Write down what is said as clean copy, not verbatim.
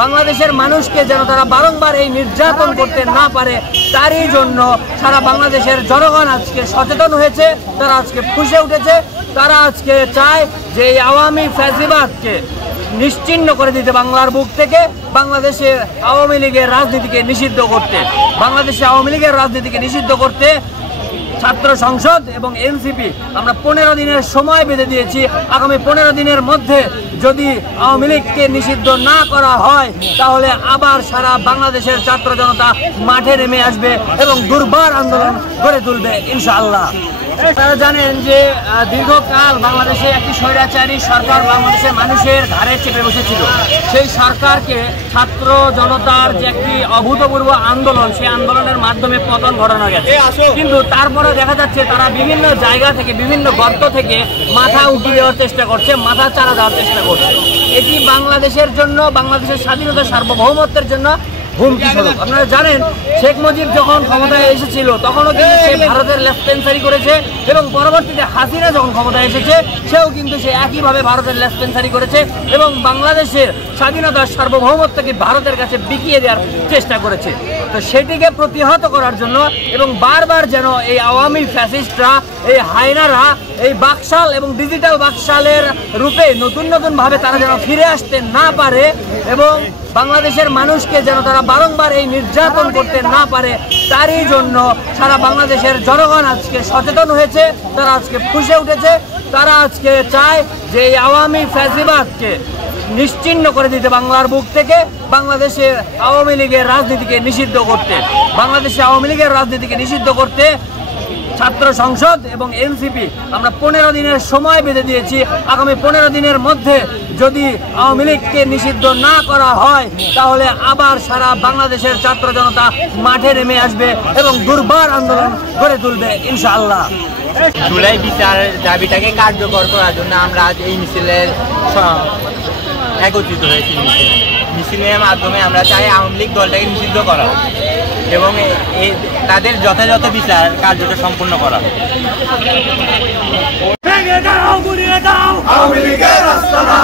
বাংলাদেশের মানুষকে যেন তারা বারংবার এই নির্যাতন করতে না পারে, তারই জন্য সারা বাংলাদেশের জনগণ আজকে সচেতন হয়েছে, তারা আজকে ফুঁসে উঠেছে। তারা আজকে চায় যে এই আওয়ামী ফ্যাসিবাদকে নিশ্চিহ্ন করে দিতে, বাংলার বুক থেকে বাংলাদেশের আওয়ামী লীগের রাজনীতিকে নিষিদ্ধ করতে, বাংলাদেশে আওয়ামী লীগের রাজনীতিকে নিষিদ্ধ করতে ছাত্র সংসদ এবং এনসিপি আমরা 15 দিনের সময় বেঁধে দিয়েছি। আগামী 15 দিনের মধ্যে যদি আওয়ামী লীগকে নিষিদ্ধ না করা হয়, তাহলে আবার সারা বাংলাদেশের ছাত্র জনতা মাঠে নেমে আসবে এবং দুর্বার আন্দোলন গড়ে তুলবে ইনশাআল্লাহ। আপনারা জানেন যে দীর্ঘকাল বাংলাদেশে একটি স্বৈরাচারী সরকার বাংলাদেশের মানুষের ঘাড়ে চেপে বসেছিল। সেই সরকারকে ছাত্র জনতার যে একটি অভূতপূর্ব আন্দোলন, সেই আন্দোলনের মাধ্যমে পতন ঘটানো গেছে। কিন্তু তারপরে দেখা যাচ্ছে তারা বিভিন্ন জায়গা থেকে, বিভিন্ন গর্ত থেকে মাথা উঠিয়ে দেওয়ার চেষ্টা করছে, মাথা চারা দেওয়ার চেষ্টা করছে। এটি বাংলাদেশের জন্য, বাংলাদেশের স্বাধীনতা সার্বভৌমত্বের জন্য হুমকি স্বরূপ। আপনারা জানেন শেখ মুজিব যখন ক্ষমতায় এসেছিল তখনও কিন্তু সে ভারতের লেসপেন্সারি করেছে, এবং পরবর্তীতে হাসিনা যখন ক্ষমতায় এসেছে সেও কিন্তু সে একইভাবে ভারতের লেসপেন্সারি করেছে এবং বাংলাদেশের স্বাধীনতার সার্বভৌমত্বকে ভারতের কাছে বিকিয়ে দেওয়ার চেষ্টা করেছে। তো সেটিকে প্রতিহত করার জন্য এবং বারবার যেন এই আওয়ামী ফ্যাসিস্টরা, এই হায়নারা এই বাকশাল এবং ডিজিটাল বাকশালের রূপে নতুন নতুনভাবে তারা যেন ফিরে আসতে না পারে এবং বাংলাদেশের মানুষকে যেন তারা বারংবার এই নির্যাতন করতে না পারে, তারই জন্য সারা বাংলাদেশের জনগণ আজকে সচেতন হয়েছে, তারা আজকে ফুঁসে উঠেছে। তারা আজকে চায় যে এই আওয়ামী ফ্যাসিবাদকে নিশ্চিহ্ন করে দিতে, বাংলার বুক থেকে বাংলাদেশের আওয়ামী লীগের রাজনীতিকে নিষিদ্ধ করতে, বাংলাদেশে আওয়ামী লীগের রাজনীতিকে নিষিদ্ধ করতে ছাত্র সংসদ এবং এনসিপি আমরা 15 দিনের সময় বেঁধে দিয়েছি। আগামী 15 দিনের মধ্যে যদি আওয়ামী লীগকে নিষিদ্ধ না করা হয়, তাহলে আবার সারা বাংলাদেশের ছাত্র জনতা মাঠে নেমে আসবে এবং দুর্বার আন্দোলন গড়ে তুলবে ইনশাআল্লাহ। জুলাই বিচার দাবিটাকে কার্যকর করার জন্য আমরা আজ এই মিছিলের একত্রিত হয়েছি। মিছিলের মাধ্যমে আমরা চাই আওয়ামী লীগ দলটাকে নিষিদ্ধ করা এবং তাদের যথাযথ বিচার কার্যটা সম্পূর্ণ করা। ভেঙে দাও, গুড়িয়ে দাও, আওয়ামী লীগের রাস্তা না,